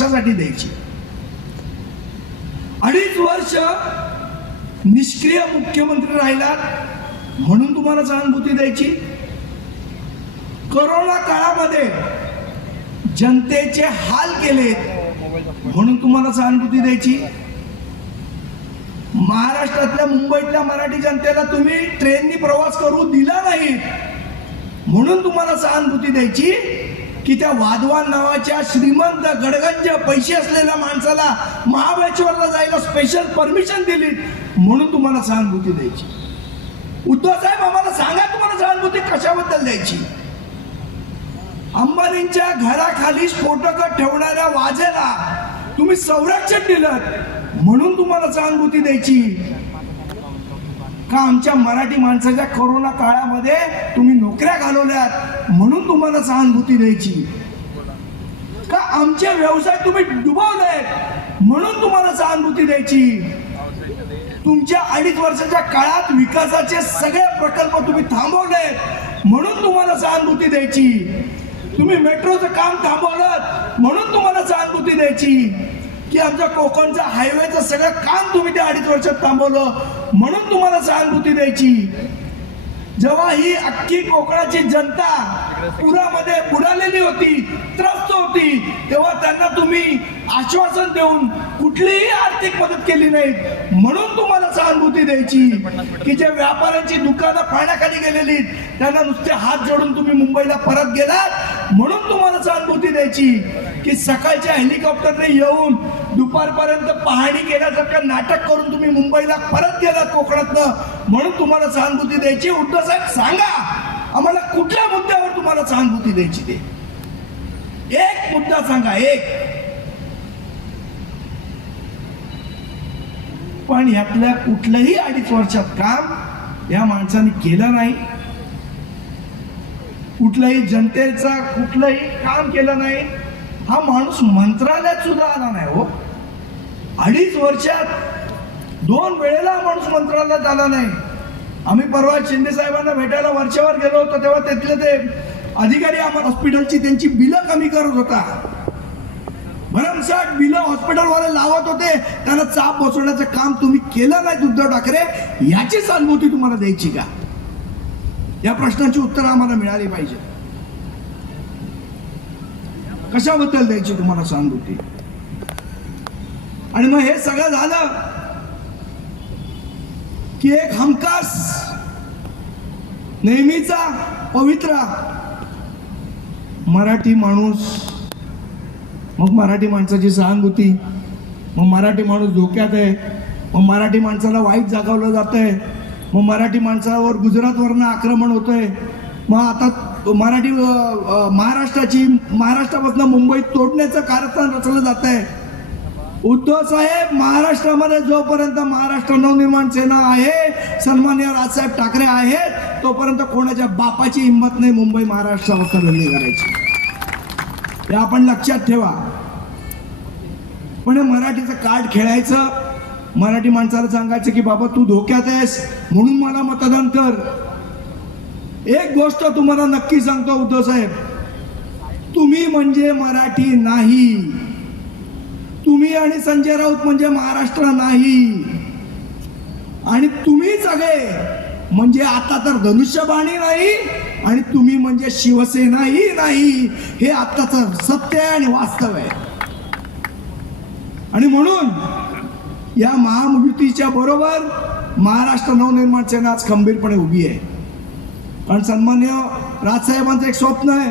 कशासाठी द्यायची. अडीच वर्ष निष्क्रिय मुख्यमंत्री राहिलात म्हणून तुम्हाला सहानुभूती द्यायची. करोना काळामध्ये जनतेचे हाल केले म्हणून तुम्हाला सहानुभूती द्यायची. महाराष्ट्रातल्या मुंबईतल्या मराठी जनतेला तुम्ही ट्रेननी प्रवास करू दिला नाही म्हणून तुम्हाला सहानुभूती द्यायची. की त्या वाधवान नावाच्या श्रीमंत गडगंज पैसे असलेल्या माणसाला महाबळेश्वरला जायला स्पेशल परमिशन दिली म्हणून तुम्हाला सहानुभूती द्यायची. उद्धव साहेब आम्हाला सांगा तुम्हाला सहानुभूती कशाबद्दल द्यायची? अंबानींच्या घराखाली स्फोटक ठेवणाऱ्या वाजेला तुम्ही संरक्षण दिलं म्हणून तुम्हाला सहानुभूती द्यायची. का आमच्या मराठी माणसाच्या कोरोना काळामध्ये तुम्ही नोकऱ्या घालवल्यात? म्हणून तुम्हाला सहानुभूती द्यायची. का आमचे व्यवसाय तुम्ही डुबवले म्हणून तुम्हाला सहानुभूती द्यायची. तुमच्या अडीच वर्षाच्या काळात विकासाचे सगळे प्रकल्प तुम्ही थांबवले म्हणून तुम्हाला सहानुभूती द्यायची. तुम्ही मेट्रोचं काम थांबवलं म्हणून तुम्हाला सहानुभूती द्यायची. की आमच्या कोकणचा हायवेचं सगळं काम तुम्ही त्या अडीच वर्षात थांबवलं. म्हणून तुम्हाला सहानुभूती द्यायची. जेव्हा ही अख्खी कोकणाची जनता पुरामध्ये बुडालेली होती त्रस्त होती तेव्हा त्यांना तुम्ही आश्वासन देऊन कुठलीही आर्थिक मदत केली नाही म्हणून तुम्हाला सहानुभूती द्यायची. की जे व्यापाऱ्यांची दुकानं पाण्याखाली गेलेली त्यांना नुसते हात जोडून तुम्ही मुंबईला परत गेलात. म्हणून तुम्हाला सहानुभूती द्यायची. की सकाळच्या हेलिकॉप्टरने येऊन दुपारपर्यंत पाहणी केल्यासारखं नाटक करून तुम्ही मुंबईला परत गेलात कोकणातनं. म्हणून तुम्हाला सहानुभूती द्यायची. उद्धव साहेब सांगा. आम्हाला कुठल्या मुद्द्यावर तुम्हाला सहानुभूती द्यायची ते? एक मुद्दा सांगा एक. पण यातल्या कुठल्याही अडीच वर्षात काम या माणसाने केलं नाही. कुठल्याही जनतेचा कुठलंही काम केलं नाही. हा माणूस मंत्रालयात सुद्धा आला नाही हो. अडीच वर्षात दोन वेळेला हा माणूस मंत्रालयात आला नाही. आम्ही परवा शिंदे साहेबांना भेटायला वर्षावर गेलो होतो तेव्हा तिथले ते अधिकारी आम्हाला हॉस्पिटलची त्यांची बिलं कमी करत होता. भरमसाठ बिलं हॉस्पिटलवाले लावत होते. त्यांना चाप बसवण्याचं काम तुम्ही केलं नाही उद्धव ठाकरे. याची सानुभूती तुम्हाला द्यायची का? या प्रश्नाची उत्तरं आम्हाला मिळाली पाहिजे. कशाबद्दल द्यायची तुम्हाला सहानुभूती आणि मग हे सगळं झालं की एक हमखास नेहमीचा पवित्रा मराठी माणूस. मग मराठी माणसाची सहानुभूती मग मराठी माणूस धोक्यात आहे. मग मराठी माणसाला वाईट जागवलं जात आहे मग मराठी माणसावर गुजरातवरनं आक्रमण होतंय. मग आता मराठी महाराष्ट्राची महाराष्ट्रापासून मुंबईत तोडण्याचं कारस्थान रचलं जात आहे. उद्धव साहेब महाराष्ट्रामध्ये जोपर्यंत महाराष्ट्र नवनिर्माण सेना आहे सन्मान्य राजसाहेब ठाकरे आहेत तोपर्यंत कोणाच्या बापाची हिंमत नाही मुंबई महाराष्ट्रावर लढली करायची. हे आपण लक्षात ठेवा. पण हे मराठीचं कार्ड खेळायचं मराठी माणसाला सांगायचं की बाबा तू धोक्यात आहेस म्हणून मला मतदान कर. एक गोष्ट तुम्हाला नक्की सांगतो उद्धव साहेब. तुम्ही म्हणजे मराठी नाही. तुम्ही आणि संजय राऊत म्हणजे महाराष्ट्र नाही. आणि तुम्ही सगळे म्हणजे आता तर धनुष्यबाणी नाही आणि तुम्ही म्हणजे शिवसेनाही नाही. हे आत्ताचं सत्य आहे आणि वास्तव आहे. आणि म्हणून या महायुतीच्या बरोबर महाराष्ट्र नवनिर्माण सेना आज खंबीरपणे उभी आहे. कारण सन्मान्य राजसाहेबांचं एक स्वप्न आहे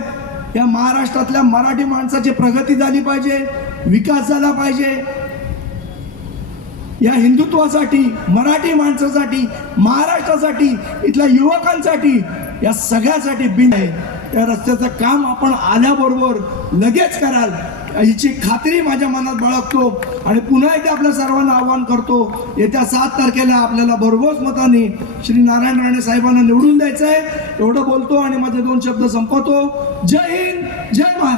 या महाराष्ट्रातल्या मराठी माणसाची प्रगती झाली पाहिजे विकास झाला पाहिजे. या हिंदुत्वासाठी मराठी माणसासाठी महाराष्ट्रासाठी इथल्या युवकांसाठी या सगळ्यासाठी बिन आहे. त्या रस्त्याचं काम आपण आल्याबरोबर लगेच कराल. याची खात्री माझ्या मनात बाळगतो आणि पुन्हा एकदा आपल्या सर्वांना आवाहन करतो. येत्या सात तारखेला आपल्याला भरघोस मताने श्री नारायण राणे साहेबांना निवडून द्यायचं आहे एवढं बोलतो आणि माझे दोन शब्द संपवतो. जय हिंद जय महाराष्ट्र.